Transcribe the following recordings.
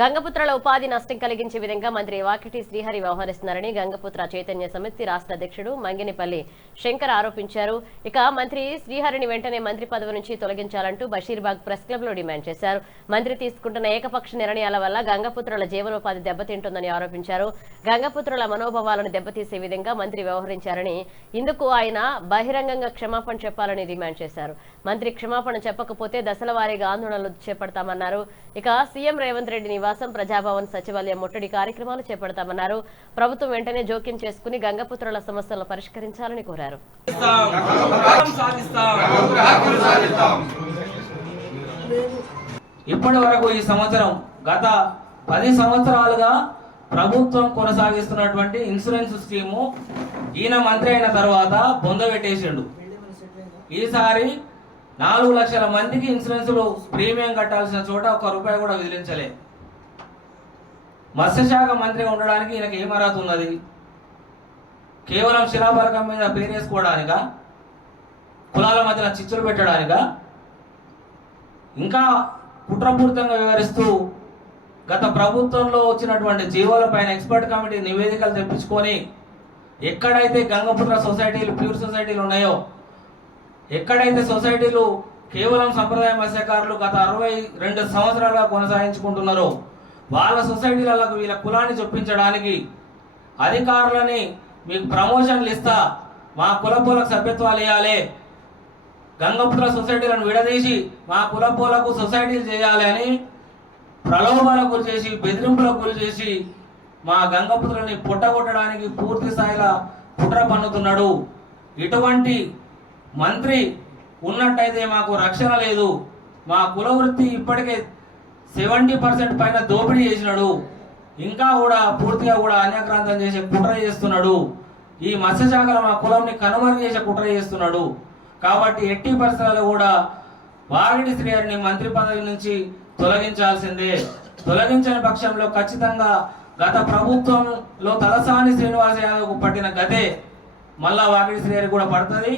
గంగపుత్రల ఉపాధి నష్టం కలిగించే విధంగా మంత్రి వాకిటి శ్రీహరి వ్యవహరిస్తున్నారని గంగపుత్ర చైతన్య సమితి రాష్ట్ర అధ్యక్షుడు మంగినిపల్లి శంకర్ ఆరోపించారు. ఇక మంత్రి శ్రీహరిని వెంటనే మంత్రి పదవి నుంచి తొలగించాలంటూ బషీర్బాగ్ ప్రెస్ క్లబ్ లో డిమాండ్ చేశారు. మంత్రి తీసుకుంటున్న ఏకపక్ష నిర్ణయాల వల్ల గంగపుత్రుల జీవనోపాధి దెబ్బతింటుందని ఆరోపించారు. గంగపుత్రుల మనోభావాలను దెబ్బతీసే విధంగా మంత్రి వ్యవహరించారని, ఇందుకు ఆయన బహిరంగంగా క్షమాపణ చెప్పాలని డిమాండ్ చేశారు. మంత్రి క్షమాపణ చెప్పకపోతే దశల వారీగా ఆందోళనలు చేపడతామన్నారు. ఇక సీఎం రేవంత్ రెడ్డి నివాసం, ప్రజాభవన్, సచివాలయం ముట్టడి కార్యక్రమాలు చేపడతామన్నారు. ప్రభుత్వం వెంటనే జోక్యం చేసుకుని గంగపుత్రుల సమస్యలను పరిష్కరించాలని కోరారు. ఇప్పటి వరకు ఈ సంవత్సరం గత 10 సంవత్సరాలుగా ప్రభుత్వం కొనసాగిస్తున్నటువంటి ఇన్సూరెన్స్ స్కీము ఈయన మంత్రి అయిన తర్వాత బొందబెట్టేసిండు. ఈసారి 4 లక్షల మందికి ఇన్సూరెన్స్లు ప్రీమియం కట్టాల్సిన చోట ₹1 కూడా విధించలే. మత్స్యశాఖ మంత్రిగా ఉండడానికి ఈయనకి ఏం అర్హత ఉన్నది? కేవలం శిలాఫలకం మీద పేరేసుకోవడానికా? కులాల మధ్యన చిచ్చులు పెట్టడానికా? ఇంకా కుట్రపూరితంగా వివరిస్తూ గత ప్రభుత్వంలో వచ్చినటువంటి జీవోల పైన ఎక్స్పర్ట్ కమిటీ నివేదికలు తెప్పించుకొని ఎక్కడైతే గంగపుత్ర సొసైటీలు, ప్యూర్ సొసైటీలు ఉన్నాయో, ఎక్కడైతే సొసైటీలు కేవలం సంప్రదాయ మత్స్యకారులు గత 62 సంవత్సరాలుగా కొనసాగించుకుంటున్నారో వాళ్ళ సొసైటీలకు వీళ్ళ కులాన్ని చొప్పించడానికి అధికారులని మీకు ప్రమోషన్లు ఇస్తా, మా కులపోలకు సభ్యత్వాలు ఇవ్వాలి, గంగపుత్ర సొసైటీలను విడదీసి మా కులపోలకు సొసైటీలు చేయాలి అని ప్రలోభాలకు గురి చేసి, బెదిరింపులకు గురి చేసి మా గంగపుత్రులని పుట్టగొట్టడానికి పూర్తి స్థాయిలో కుట్ర పన్నుతున్నాడు. ఇటువంటి మంత్రి ఉన్నట్టయితే మాకు రక్షణ లేదు. మా కుల వృత్తి ఇప్పటికే 70% పైన దోపిడీ చేసినాడు. ఇంకా కూడా పూర్తిగా కూడా అన్యక్రాంతం చేసే కుట్ర చేస్తున్నాడు. ఈ మత్స్యశాఖలో మా కులంని కనుమరుగు చేసే కుట్ర చేస్తున్నాడు. కాబట్టి ఎట్టి పరిస్థితుల్లో కూడా వాగిటి శ్రీహరిని మంత్రి పదవి నుంచి తొలగించాల్సిందే. తొలగించని పక్షంలో ఖచ్చితంగా గత ప్రభుత్వంలో తలసాని శ్రీనివాస యాదవ్కు పట్టిన గతే మళ్ళా వాగిటి శ్రీహరి కూడా పడుతుంది.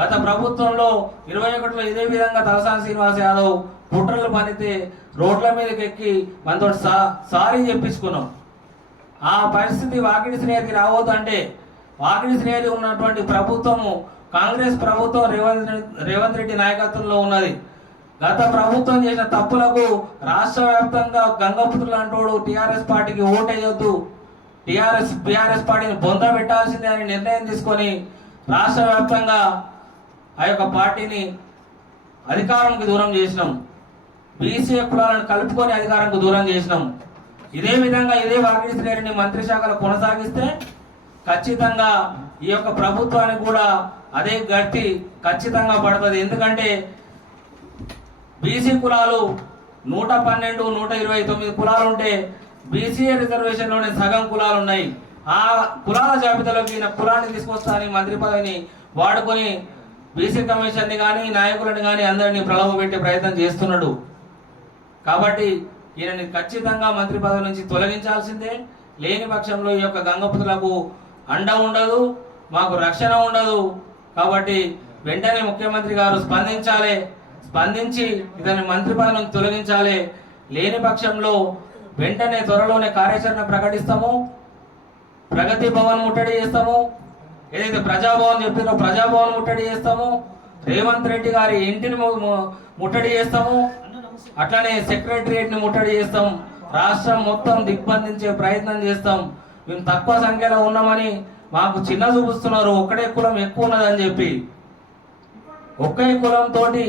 గత ప్రభుత్వంలో 21లో ఇదే విధంగా తలసాని శ్రీనివాస యాదవ్ కుట్రలు పనితే రోడ్ల మీదకి ఎక్కి మనతో సారీ చెప్పించుకున్నాం. ఆ పరిస్థితి వాకిటి శ్రీహరికి రావద్దంటే, వాకిటి శ్రీహరి ఉన్నటువంటి ప్రభుత్వము కాంగ్రెస్ ప్రభుత్వం రేవంత్ రెడ్డి నాయకత్వంలో ఉన్నది. గత ప్రభుత్వం చేసిన తప్పులకు రాష్ట్ర వ్యాప్తంగా గంగపుత్రులు అంటోడు టీఆర్ఎస్ పార్టీకి ఓటేయొద్దు, బీఆర్ఎస్ పార్టీని బొంద పెట్టాల్సిందే అని నిర్ణయం తీసుకొని రాష్ట్ర వ్యాప్తంగా ఆ యొక్క పార్టీని అధికారానికి దూరం చేసినాం. బీసీ కులాలను కలుపుకొని అధికారానికి దూరం చేసినాం. ఇదే విధంగా ఇదే వాకిటి శ్రీహరిని మంత్రి శాఖలో కొనసాగిస్తే ఖచ్చితంగా ఈ యొక్క ప్రభుత్వానికి కూడా అదే గట్టి ఖచ్చితంగా పడుతుంది. ఎందుకంటే బీసీ కులాలు 112, 129 కులాలు ఉంటే బీసీఏ రిజర్వేషన్లోనే సగం కులాలు ఉన్నాయి. ఆ కులాల జాబితాలోకి ఈయన కులాన్ని తీసుకొస్తా అని మంత్రి పదవిని వాడుకొని బీసీ కమిషన్ని కానీ నాయకులను కానీ అందరినీ ప్రలోభ పెట్టే ప్రయత్నం చేస్తున్నాడు. కాబట్టి ఈయనని ఖచ్చితంగా మంత్రి పదవి నుంచి తొలగించాల్సిందే. లేని పక్షంలో ఈ యొక్క గంగపుత్రులకు అండ ఉండదు, మాకు రక్షణ ఉండదు. కాబట్టి వెంటనే ముఖ్యమంత్రి గారు స్పందించి ఇతని మంత్రి పదవి నుంచి తొలగించాలి. లేని పక్షంలో వెంటనే త్వరలోనే కార్యాచరణ ప్రకటిస్తాము. ప్రగతి భవన్ ముట్టడి చేస్తాము. ఏదైతే ప్రజాభవన్ చెప్పినో ప్రజాభవన్ ముట్టడి చేస్తాము. రేవంత్ రెడ్డి గారి ఇంటిని ముట్టడి చేస్తాము. అట్లనే సెక్రటరియట్ ని ముట్టడి చేస్తాం. రాష్ట్రం మొత్తం దిగ్బంధించే ప్రయత్నం చేస్తాం. మేము తక్కువ సంఖ్యలో ఉన్నామని మాకు చిన్న చూపిస్తున్నారు. ఒక్కడే కులం ఎక్కువ ఉన్నదని చెప్పి ఒకే కులం తోటి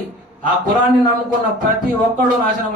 ఆ కులాన్ని నమ్ముకున్న ప్రతి ఒక్కడు నాశనం